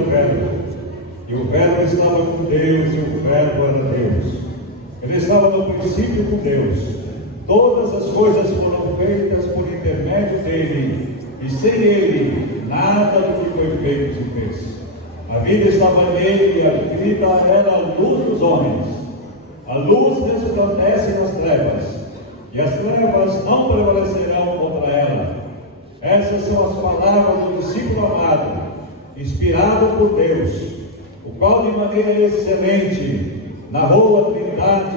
o Verbo, e o Verbo estava com Deus, e o Verbo era Deus. Ele estava no princípio com Deus. Todas as coisas foram feitas por intermédio dele, e sem ele, nada do que foi feito se fez. A vida estava nele, e a vida era a luz dos homens. A luz resplandece nas trevas, e as trevas não prevalecerão contra ela. Essas são as palavras do discípulo amado, inspirado por Deus, o qual de maneira excelente narrou a Trindade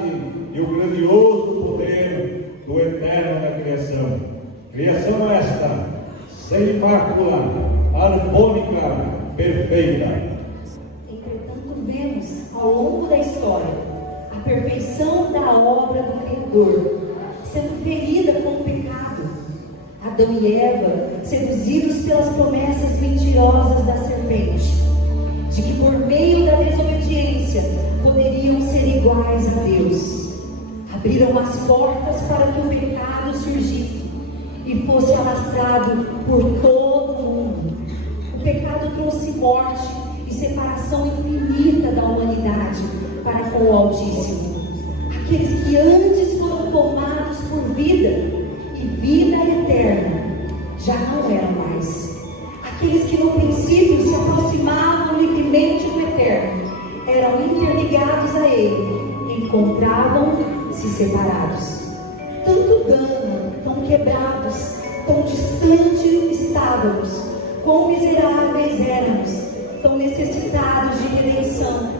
e o grandioso poder do Eterno na criação. Criação esta, sem mácula, harmônica, perfeita. Entretanto, vemos ao longo da história a perfeição da obra do Criador sendo ferida com o pecado. Adão e Eva, seduzidos pelas promessas mentirosas da serpente, de que por meio da desobediência poderiam ser iguais a Deus, abriram as portas para que o pecado surgisse e fosse alastrado por todo o mundo. O pecado trouxe morte e separação infinita da humanidade para com o Altíssimo. Aqueles que antes foram tomados por vida e vida eterna já não eram mais. Aqueles que no princípio se aproximavam livremente do Eterno eram interligados a Ele, encontravam-se separados. Tanto dano, tão quebrados, tão distantes estávamos, quão miseráveis éramos, tão necessitados de redenção.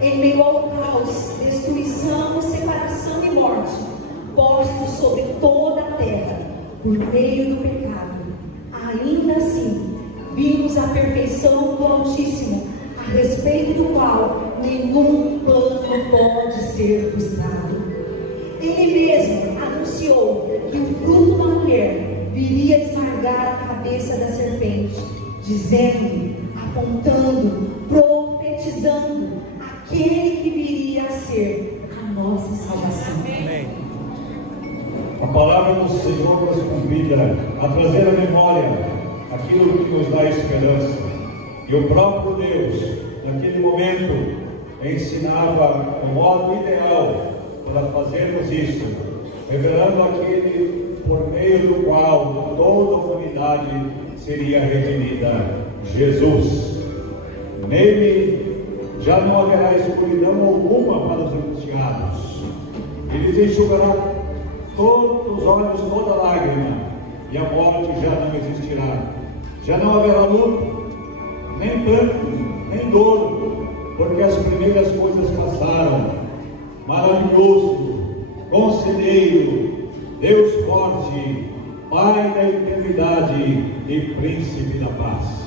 Em meio ao caos, destruição, separação e morte, postos sobre toda a terra, por meio do pecado, ainda assim, vimos a perfeição do Altíssimo, a respeito do qual nenhum plano pode ser frustrado. Ele mesmo anunciou que o fruto da mulher viria esmagar a cabeça da serpente, dizendo, apontando, profetizando aquele que viria a ser a nossa salvação. Amém. A palavra do Senhor nos convida a trazer à memória aquilo que nos dá esperança. E o próprio Deus, naquele momento, ensinava o modo ideal para fazermos isso, revelando aquele por meio do qual toda a humanidade seria redimida: Jesus. Nele já não haverá escuridão alguma para os angustiados. Ele enxugará todos os olhos, toda lágrima, e a morte já não existirá. Já não haverá luto, nem pranto, nem dor, porque as primeiras coisas passaram. Maravilhoso, conselheiro, Deus forte, Pai da eternidade e Príncipe da paz.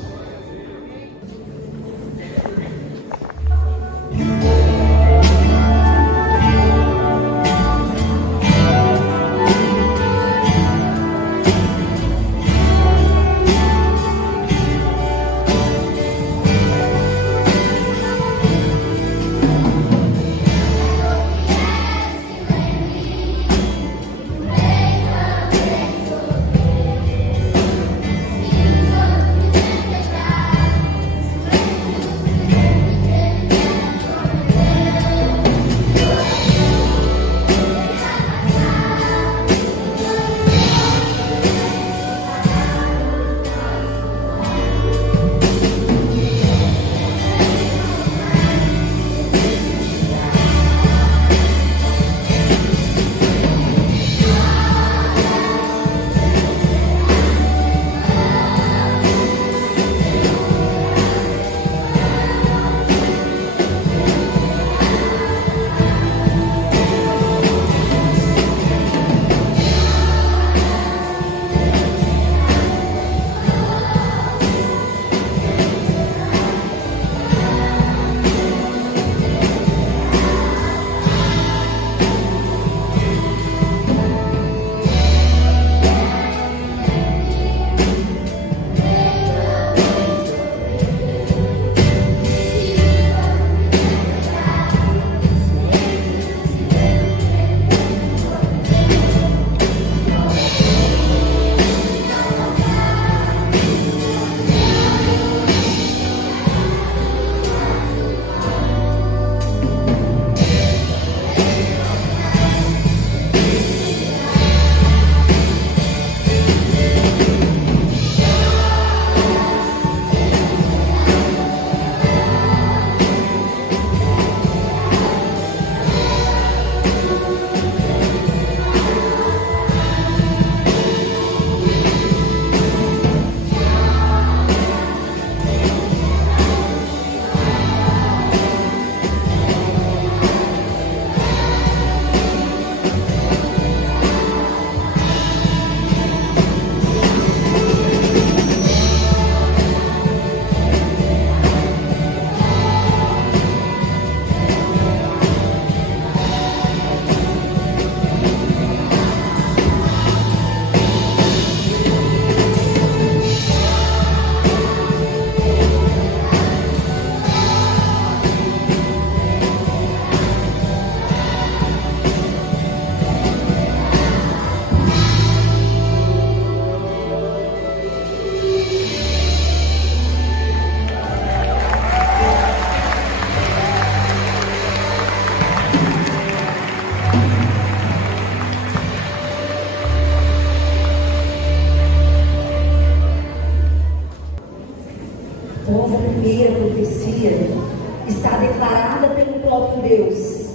preparada pelo próprio Deus,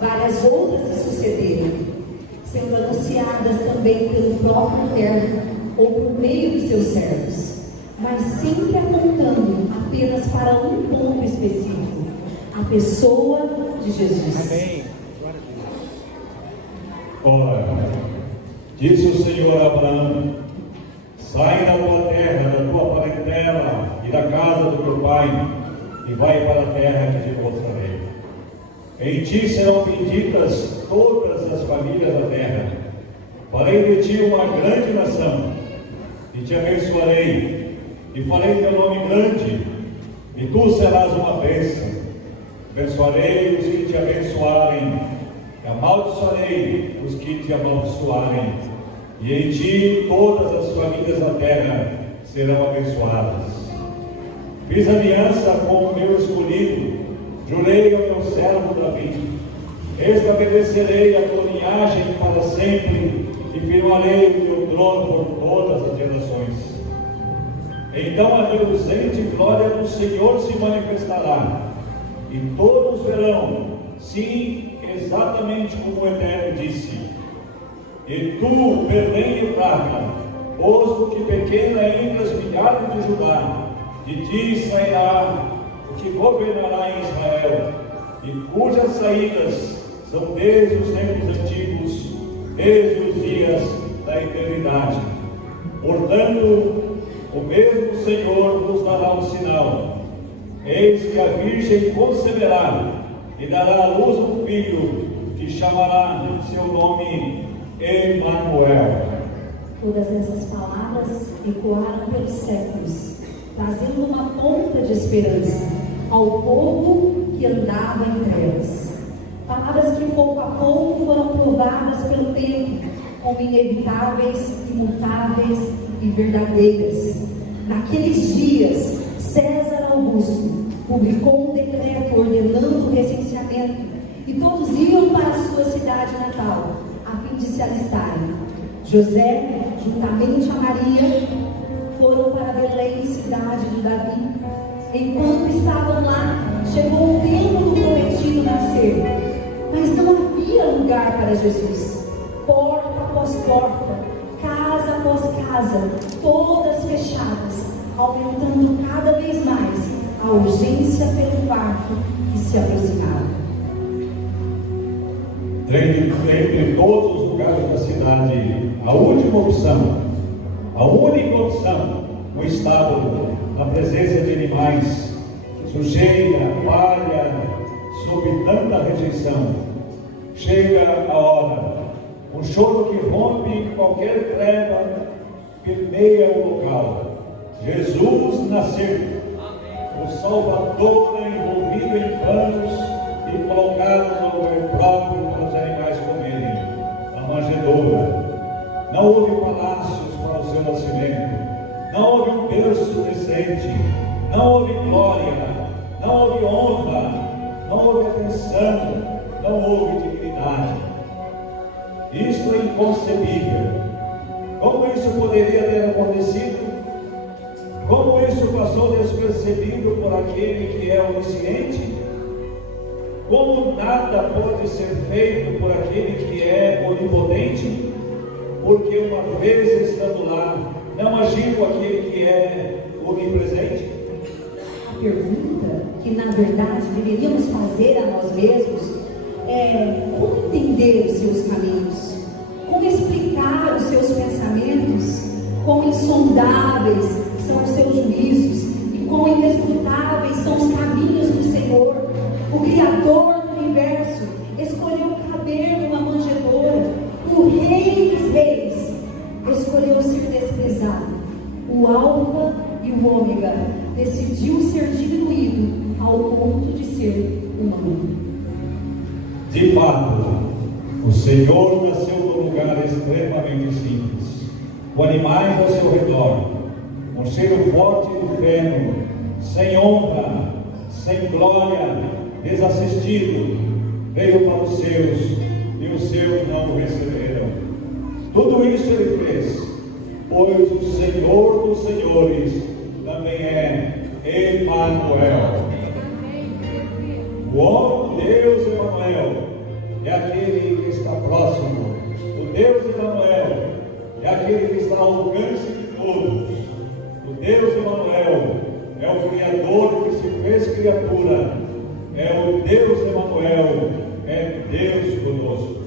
várias outras se sucederam, sendo anunciadas também pelo próprio Eterno ou por meio dos seus servos, mas sempre apontando apenas para um ponto específico: a pessoa de Jesus. Amém. Ora, disse o Senhor a Abraão: sai da tua terra, da tua parentela e da casa do teu pai, e vai para a terra que te mostrarei. Em ti serão benditas todas as famílias da terra. Farei de ti uma grande nação, e te abençoarei, e farei teu nome grande, e tu serás uma bênção. Abençoarei os que te abençoarem, e amaldiçoarei os que te amaldiçoarem, e em ti todas as famílias da terra serão abençoadas. Fiz aliança com o meu escolhido, jurei ao meu servo Davi: estabelecerei a tua linhagem para sempre, e firmarei o teu trono por todas as gerações. Então a reluzente glória do Senhor se manifestará, e todos verão, sim, exatamente como o Eterno disse. E tu, Belém Efrata, posto que pequena entre as milhares de Judá, de ti sairá o que governará em Israel, e cujas saídas são desde os tempos antigos, desde os dias da eternidade. Portanto, o mesmo Senhor vos dará um sinal: eis que a Virgem conceberá e dará à luz um filho, que chamará seu nome Emanuel. Todas essas palavras ecoaram pelos séculos, trazendo uma ponta de esperança ao povo que andava em trevas. Palavras que pouco a pouco foram provadas pelo tempo como inevitáveis, imutáveis e verdadeiras. Naqueles dias, César Augusto publicou um decreto ordenando o recenseamento, e todos iam para a sua cidade natal, a fim de se alistarem. José, juntamente a Maria, foram para Belém, cidade de Davi. Enquanto estavam lá, chegou o tempo do prometido nascer, mas não havia lugar para Jesus. Porta após porta, casa após casa, todas fechadas, aumentando cada vez mais a urgência pelo parto que se aproximava. Entre todos os lugares da cidade, a última opção, a única opção, o estábulo, na presença de animais, sujeira, palha, sob tanta rejeição. Chega a hora, um choro que rompe qualquer treva, permeia o local. Jesus nasceu, o Salvador envolvido em panos e colocado no lugar próprio para os animais comerem, na manjedoura. Não houve palácios para o seu nascimento, não houve um berço decente, não houve glória, não houve honra, não houve atenção, não houve dignidade. Isto é inconcebível. Como isso poderia ter acontecido? Como isso passou despercebido por aquele que é onisciente? Como nada pode ser feito por aquele que é onipotente? Porque uma vez estando lá, não agiu aquele que é onipresente? A pergunta que na verdade deveríamos fazer a nós mesmos é: como entender os seus caminhos? Como explicar os seus pensamentos? Quão insondáveis são os seus juízos e quão inescrutáveis são os caminhos do Senhor. O Criador do universo escolheu caber numa manjedoura. O Rei dos Reis escolheu ser desprezado. O Alfa e o Ômega decidiu ser diminuído ao ponto de ser humano. De fato, o Senhor nasceu num lugar extremamente simples, com animais ao seu redor, um cheiro forte de feno, sem honra, sem glória, desassistido. Veio para os seus, e os seus não o receberam. Tudo isso ele fez, pois o Senhor dos Senhores também é Emanuel. O Deus Emanuel é aquele que está próximo. O Deus Emanuel é aquele que está ao alcance de todos. O Deus Emanuel é o Criador que se fez criatura. É o Deus Emanuel, é Deus conosco.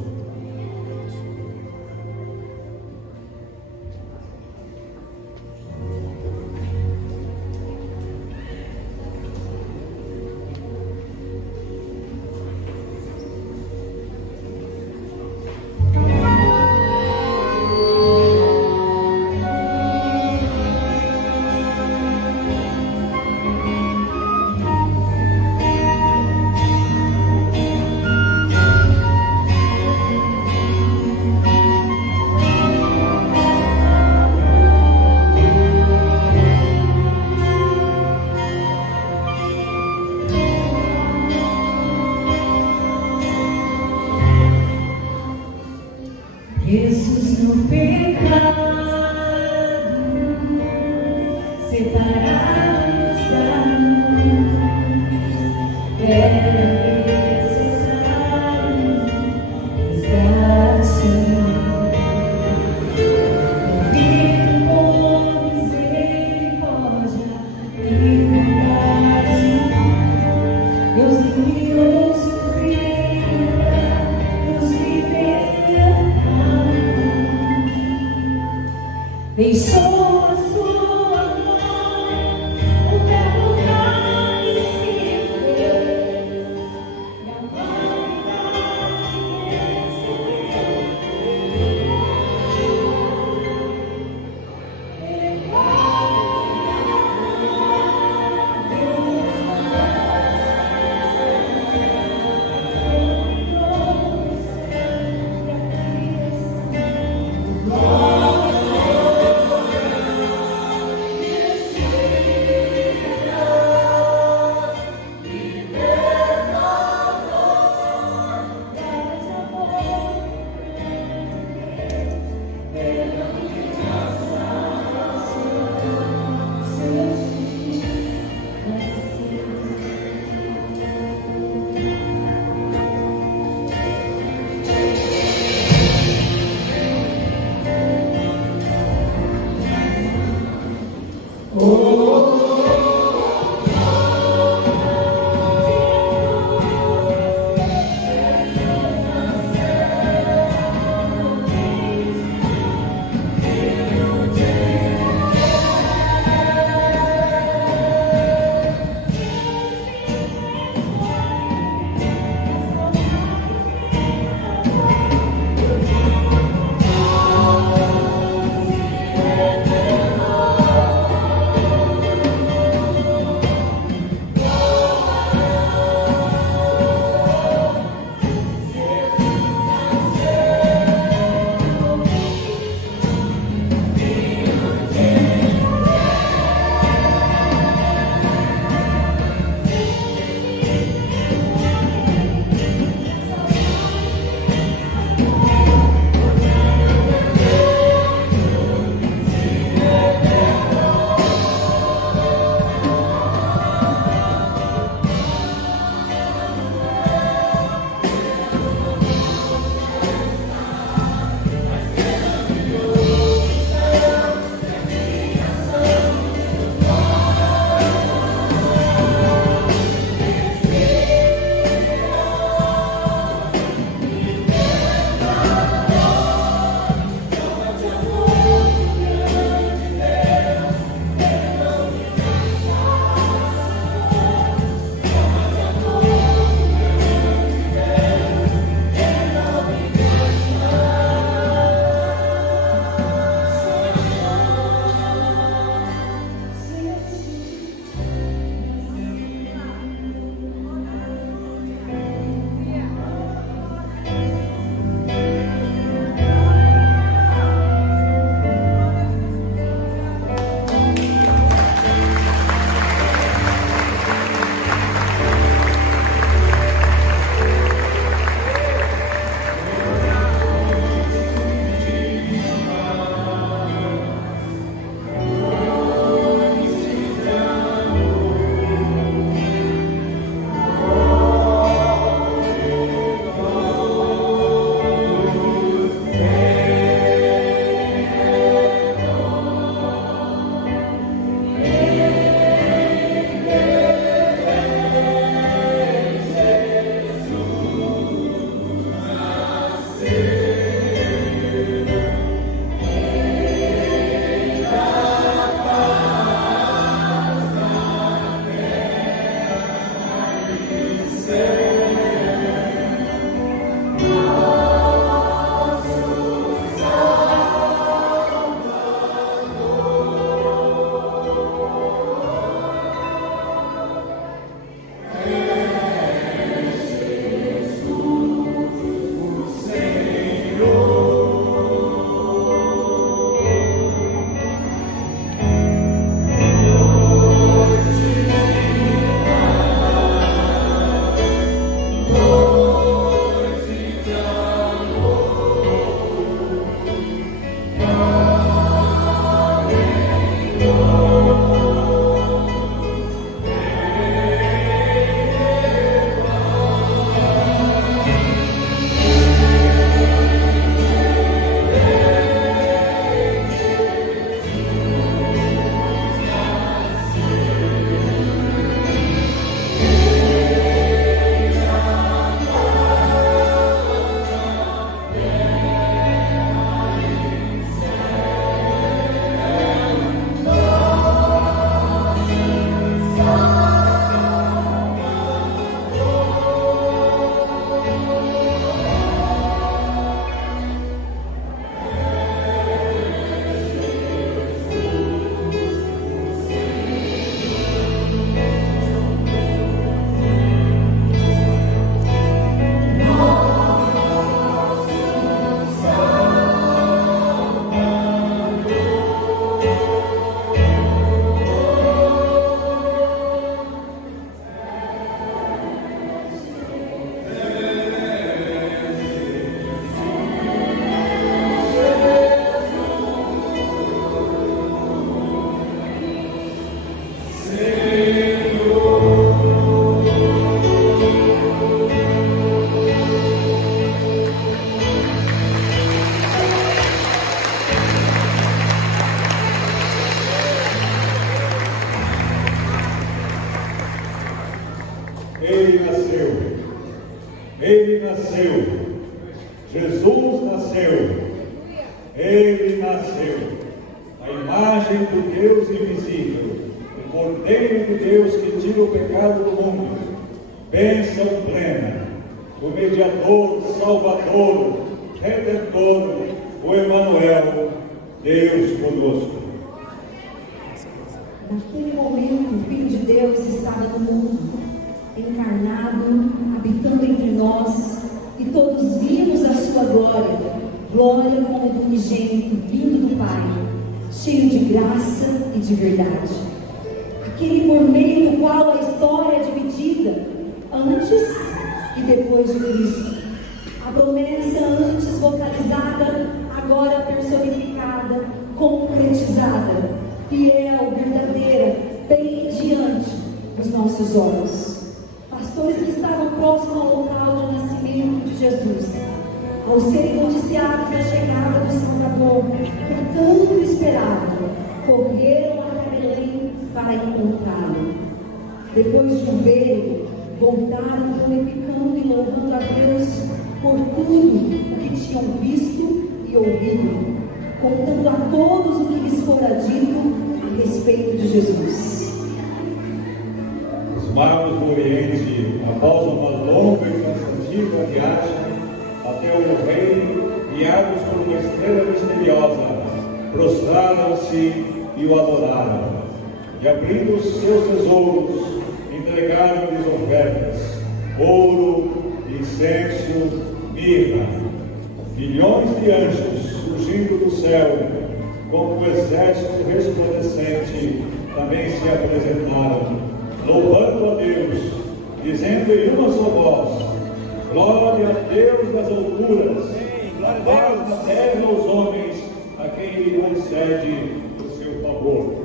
Ele nasceu. Jesus nasceu. Ele nasceu. A imagem do Deus invisível, o Cordeiro de Deus que tira o pecado do mundo. Bênção plena, o mediador, salvador, redentor, o Emanuel, Deus conosco. Naquele momento, o Filho de Deus estava no mundo, encarnado, habitando entre nós, e todos vimos a sua glória, glória como do unigênito, vindo do Pai, cheio de graça e de verdade. Aquele por meio do qual a história é dividida, antes e depois de Cristo. A promessa antes vocalizada, agora personificada, concretizada, fiel, verdadeira, bem diante dos nossos olhos. Pastores que estavam próximos ao local do nascimento de Jesus, ao serem noticiados da chegada do Salvador, que tanto esperavam, correram até Belém para encontrá-lo. Depois de o verem, voltaram glorificando e louvando a Deus por tudo o que tinham visto e ouvido, contando a todos o que lhes fora dito a respeito de Jesus. Os magos do Oriente, após uma longa e cansativa viagem até o reino, guiados por uma estrela misteriosa, prostraram-se e o adoraram, e abrindo os seus tesouros, entregaram-lhes ofertas, ouro, incenso, mirra. Milhões de anjos surgindo do céu, como um exército resplandecente, também se apresentaram, louvando a Deus, dizendo em uma só voz: glória a Deus das alturas, paz na terra aos homens, a quem Ele concede o seu favor.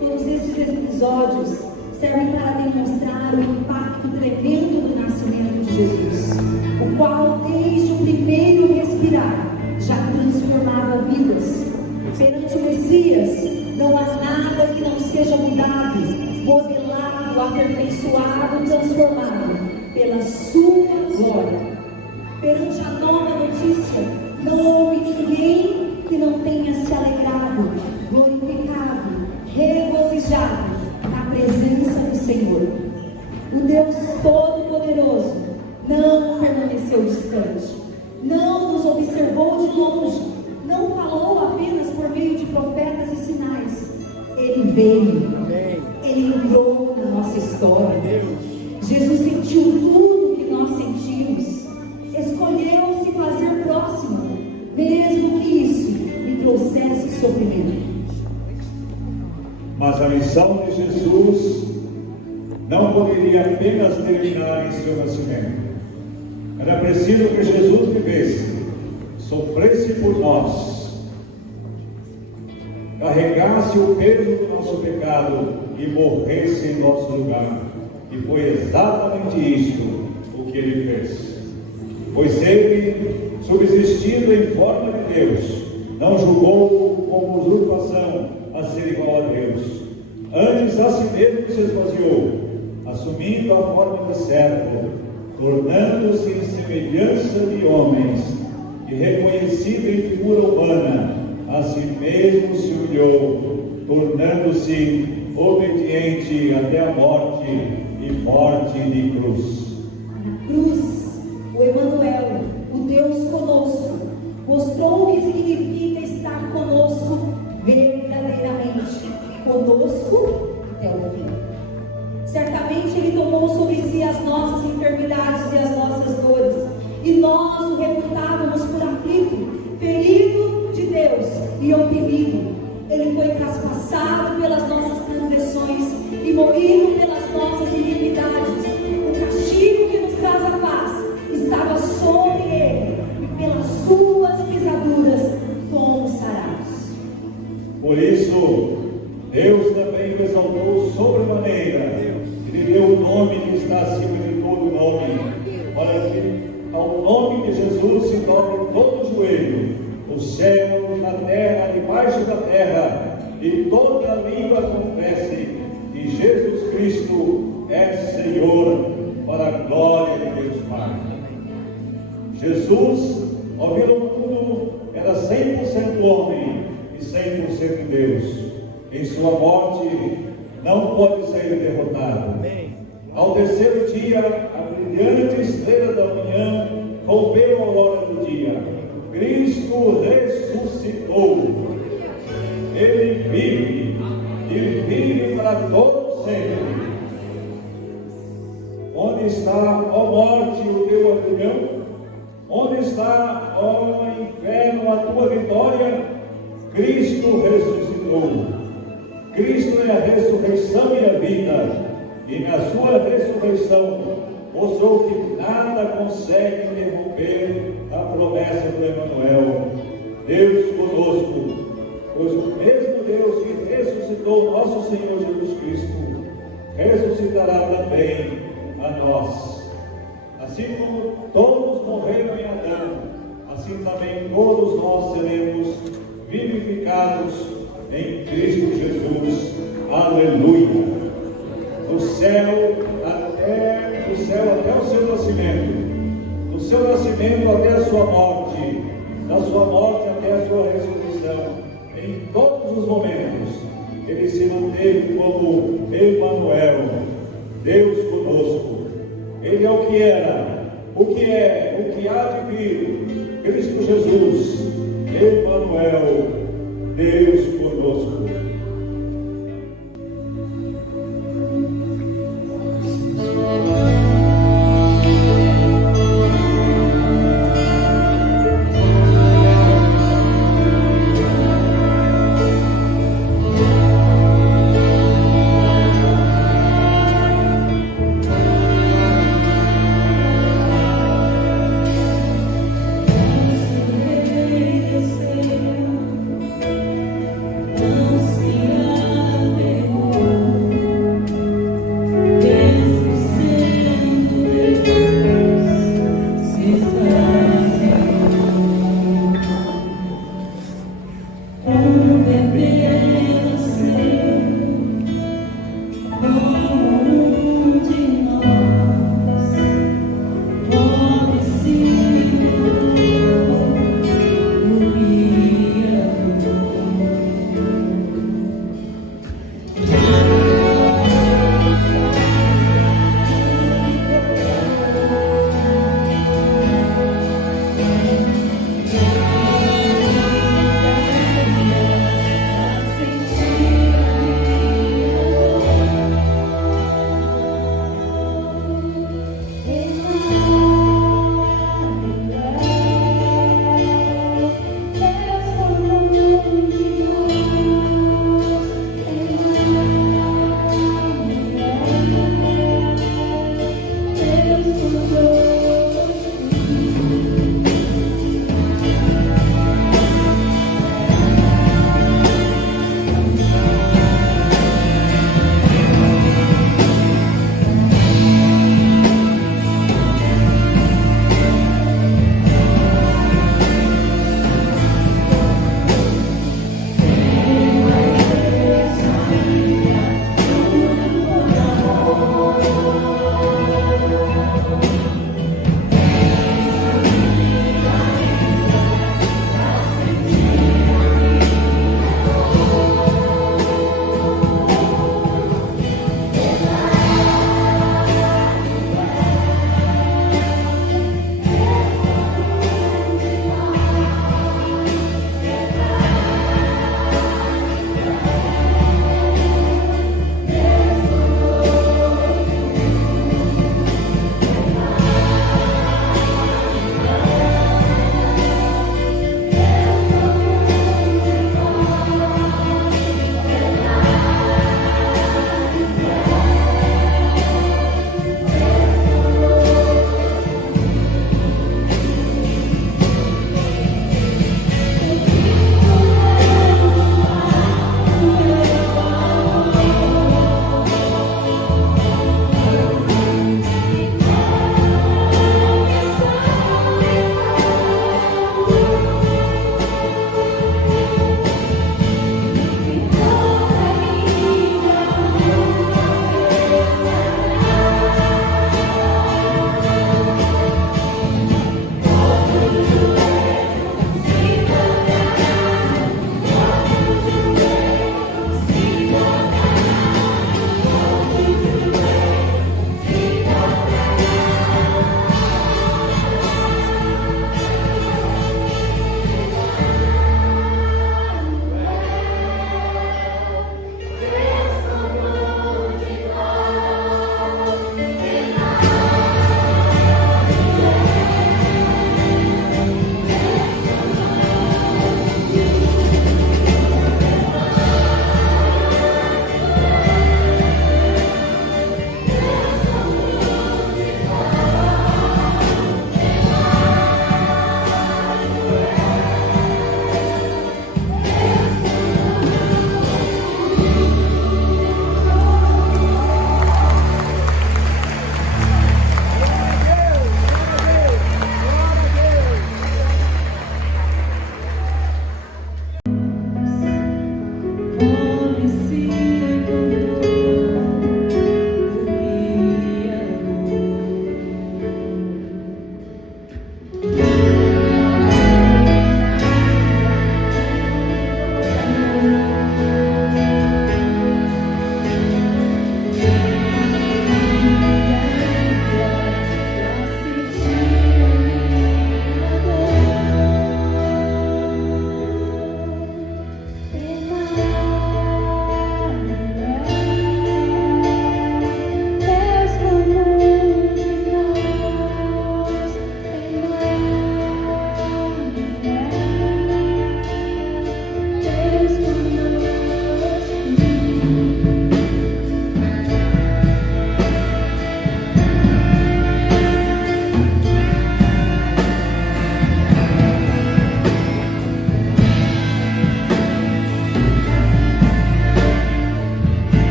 Todos esses episódios servem para demonstrar o impacto tremendo do nascimento de Jesus, o qual, desde o primeiro respirar, já transformava vidas. Perante o Messias, não há nada que não seja mudado, modelado, aperfeiçoado, transformado pela sua glória. Perante a nova notícia, não houve ninguém que não tenha se alegrado, glorificado, regozijado na presença do Senhor. O Deus Todo-Poderoso não permaneceu distante, não nos observou de longe, não falou apenas por meio de profetas e sinais. Ele veio, Ele entrou na nossa história. Jesus sentiu tudo que nós sentimos, escolheu se fazer próximo, mesmo que isso lhe trouxesse sofrimento. Mas a missão de Jesus não poderia apenas terminar em seu nascimento. Era preciso que Jesus vivesse, sofresse por nós, carregasse o peso do nosso pecado e morresse em nosso lugar. E foi exatamente isto o que Ele fez. Pois Ele, subsistindo em forma de Deus, não julgou como usurpação a ser igual a Deus. Antes a si mesmo se esvaziou, assumindo a forma de servo, tornando-se em semelhança de homens, e reconhecido em figura humana, a si mesmo se humilhou, tornando-se obediente até a morte e morte de cruz. Na cruz, o Emanuel, o Deus conosco, mostrou o que significa estar conosco verdadeiramente, conosco até o fim. Certamente Ele tomou sobre si as nossas enfermidades e as nossas dores, e nós o reputávamos por aflito, ferido de Deus e oprimido. Ele foi traspassado pelas nossas transgressões e moído pelas nossas iniquidades. O castigo que nos traz a paz estava sobre Ele, e pelas suas pisaduras fomos sarados. Por isso, Deus também o exaltou sobremaneira, e lhe deu o nome que está acima de todo nome, para que ao nome de Jesus se dobre todo joelho, os céus, na terra, debaixo da terra, e toda língua confesse que Jesus Cristo é Senhor, para a glória de Deus Pai. Jesus, ao vir ao mundo, era 100% homem e 100% Deus. Em sua morte, não pode ser derrotado. Ao terceiro dia, a brilhante estrela da manhã rompeu a aurora do dia. Cristo ressuscitou. Ele vive e vive para todo sempre. Onde está, ó morte, o teu aguilhão? Onde está, ó inferno, a tua vitória? Cristo ressuscitou. Cristo é a ressurreição e a vida. E na sua ressurreição mostrou que nada consegue interromper a promessa do Emanuel, Deus conosco. Pois o mesmo Deus que ressuscitou nosso Senhor Jesus Cristo, ressuscitará também a nós. Assim como todos morreram em Adão, assim também todos nós seremos vivificados em Cristo Jesus. Aleluia! Do céu até o seu nascimento, do seu nascimento até a sua morte, da sua morte até a sua ressurreição, em todos os momentos, ele se manteve como Emanuel, Deus conosco. Ele é o que era, o que é, o que há de vir, Cristo Jesus, Emanuel, Deus conosco.